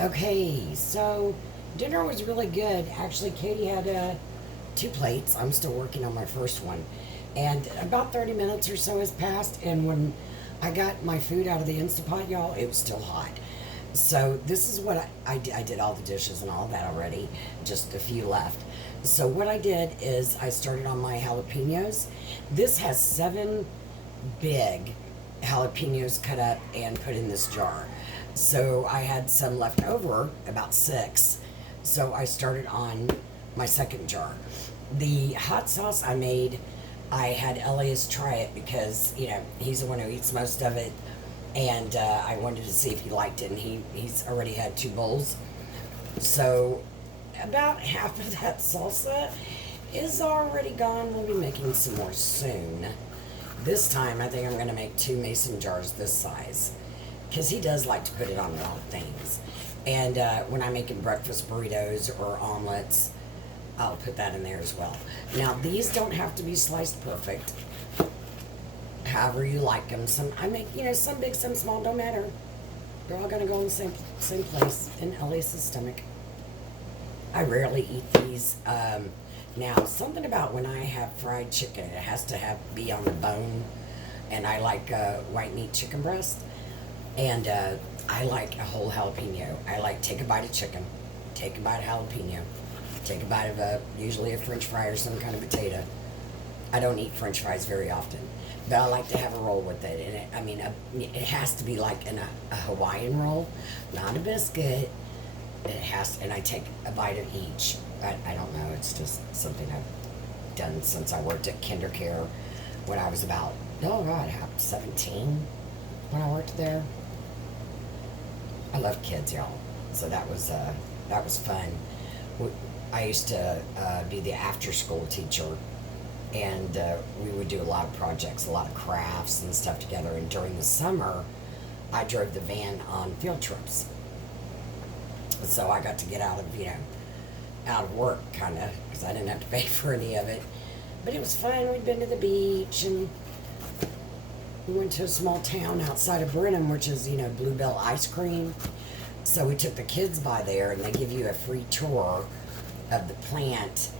Okay, so dinner was really good. Actually, Katie had two plates. I'm still working on my first one. And about 30 minutes or so has passed, and when I got my food out of the Instapot, y'all, it was still hot. So this is what I did all the dishes and all of that already, just a few left. So what I did is I started on my jalapenos. This has seven big jalapenos cut up and put in this jar. So I had some left over, about six. So I started on my second jar. The hot sauce I made, I had Elias try it because, he's the one who eats most of it. And I wanted to see if he liked it, and he's already had two bowls. So about half of that salsa is already gone. We'll be making some more soon. This time, I think I'm going to make two mason jars this size because he does like to put it on a lot of things. And when I'm making breakfast burritos or omelets, I'll put that in there as well. Now, these don't have to be sliced perfect. However you like them. Some I make, some big, some small, don't matter. They're all going to go in the same place in Elias's stomach. I rarely eat these. Now, something about when I have fried chicken, it has to be on the bone, and I like white meat chicken breast, and I like a whole jalapeno. I like take a bite of chicken, take a bite of jalapeno, take a bite of usually a French fry or some kind of potato. I don't eat French fries very often, but I like to have a roll with it, and it has to be like a Hawaiian roll, not a biscuit. It has, and I take a bite of each. I don't know. It's just something I've done since I worked at KinderCare when I was about 17 when I worked there. I love kids, y'all. So that was fun. I used to be the after school teacher, and we would do a lot of projects, a lot of crafts and stuff together. And during the summer, I drove the van on field trips. So I got to get out of work, kind of, because I didn't have to pay for any of it. But it was fun. We'd been to the beach, and we went to a small town outside of Brenham, which is, Bluebell ice cream. So we took the kids by there, and they give you a free tour of the plant.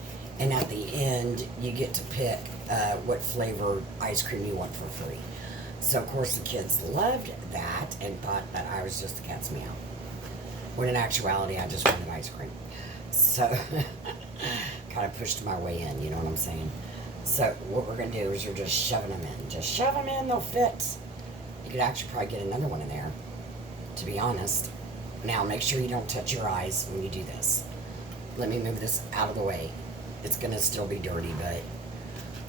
And at the end, you get to pick what flavor ice cream you want for free. So, of course, the kids loved that and thought that I was just a cat's meow. When in actuality, I just wanted ice cream. So, kind of pushed my way in, you know what I'm saying? So, what we're going to do is you're just shoving them in. Just shove them in, they'll fit. You could actually probably get another one in there, to be honest. Now, make sure you don't touch your eyes when you do this. Let me move this out of the way. It's going to still be dirty, but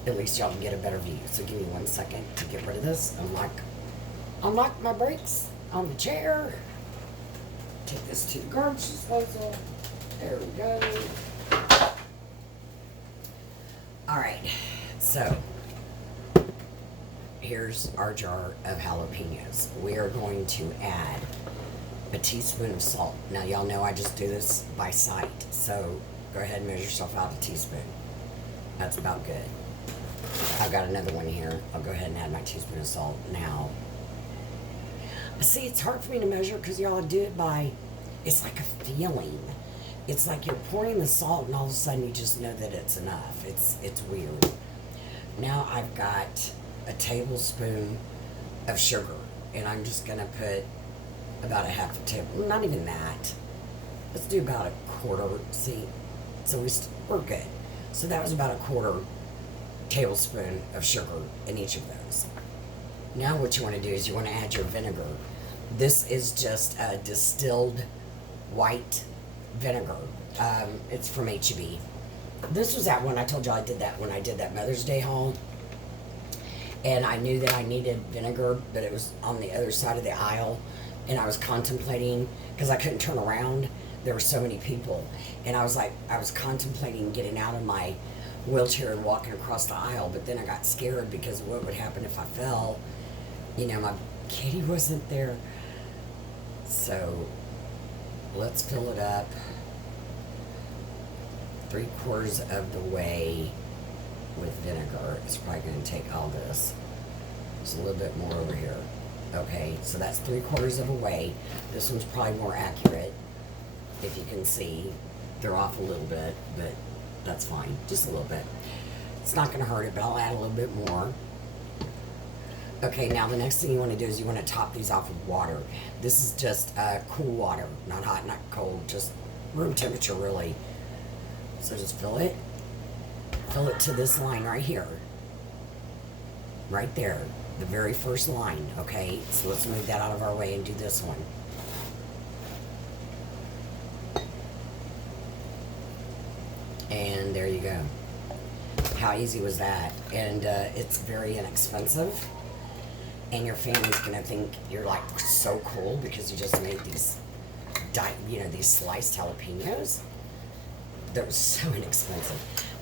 at least y'all can get a better view. So, give me 1 second to get rid of this. Unlock my brakes on the chair. Take this to the garbage disposal. There we go. Alright, so here's our jar of jalapenos. We are going to add a teaspoon of salt. Now, y'all know I just do this by sight, so go ahead and measure yourself out a teaspoon. That's about good. I've got another one here. I'll go ahead and add my teaspoon of salt now. See, it's hard for me to measure because y'all do it by, it's like a feeling. It's like you're pouring the salt and all of a sudden you just know that it's enough. It's weird. Now I've got a tablespoon of sugar, and I'm just going to put about a half a table, not even that. Let's do about a quarter, see? So we're good. So that was about a quarter tablespoon of sugar in each of those. Now what you want to do is you want to add your vinegar. This is just a distilled white vinegar. It's from H-E-B. This was that one I told you I did that when I did that Mother's Day haul. And I knew that I needed vinegar, but it was on the other side of the aisle. And I was contemplating, because I couldn't turn around. There were so many people. And I was contemplating getting out of my wheelchair and walking across the aisle. But then I got scared because what would happen if I fell? My Katie wasn't there. So let's fill it up 3/4 of the way with vinegar. It's probably going to take all this. There's a little bit more over here. Okay, so that's 3/4 of a way. This one's probably more accurate. If you can see, they're off a little bit, but that's fine. Just a little bit. It's not going to hurt it, but I'll add a little bit more. Okay, now the next thing you want to do is you want to top these off with water. This is just cool water, not hot, not cold, just room temperature really. So just fill it to this line right here. Right there, the very first line, okay? So let's move that out of our way and do this one. And there you go. How easy was that? And it's very inexpensive. And your family's gonna think you're like so cool because you just made these, these sliced jalapenos. They're so inexpensive.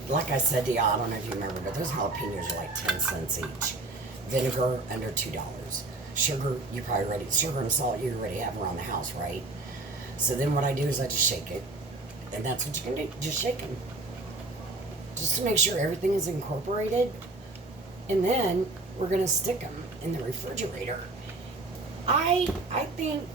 Like I said to y'all, I don't know if you remember, but those jalapenos are like 10 cents each. Vinegar, under $2. Sugar, sugar and salt you already have around the house, right? So then what I do is I just shake it. And that's what you're gonna do, just shake them. Just to make sure everything is incorporated. And then we're gonna stick them in the refrigerator. I think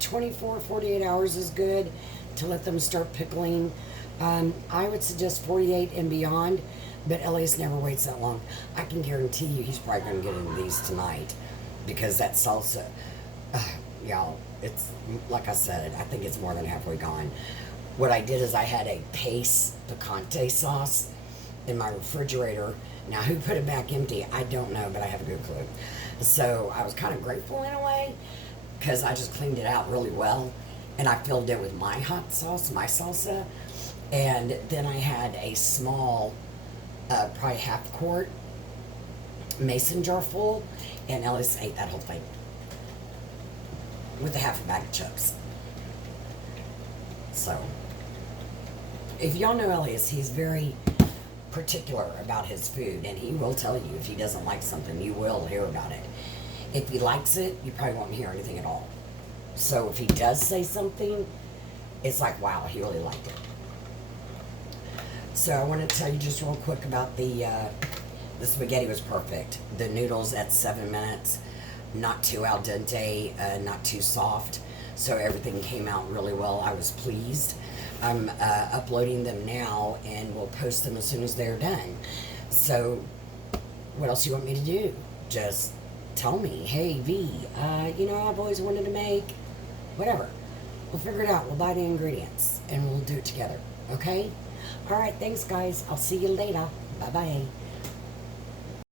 24, 48 hours is good to let them start pickling. I would suggest 48 and beyond, but Elias never waits that long. I can guarantee you he's probably going to get into these tonight because that salsa, y'all, it's, like I said, I think it's more than halfway gone. What I did is I had a paste picante sauce in my refrigerator. Now, who put it back empty, I don't know, but I have a good clue. So I was kind of grateful in a way because I just cleaned it out really well, and I filled it with my hot sauce, my salsa. And then I had a small, probably half quart mason jar full, and Ellis ate that whole thing with a half a bag of chips. So, if y'all know Elias, he's very particular about his food, and he will tell you if he doesn't like something, you will hear about it. If he likes it, you probably won't hear anything at all. So if he does say something, it's like, wow, he really liked it. So I want to tell you just real quick about the spaghetti was perfect. The noodles at 7 minutes, not too al dente, not too soft. So everything came out really well. I was pleased. I'm uploading them now and we'll post them as soon as they're done. So what else do you want me to do? Just tell me, hey V, I've always wanted to make whatever. We'll figure it out. We'll buy the ingredients and we'll do it together. Okay? All right, thanks guys. I'll see you later. Bye-bye.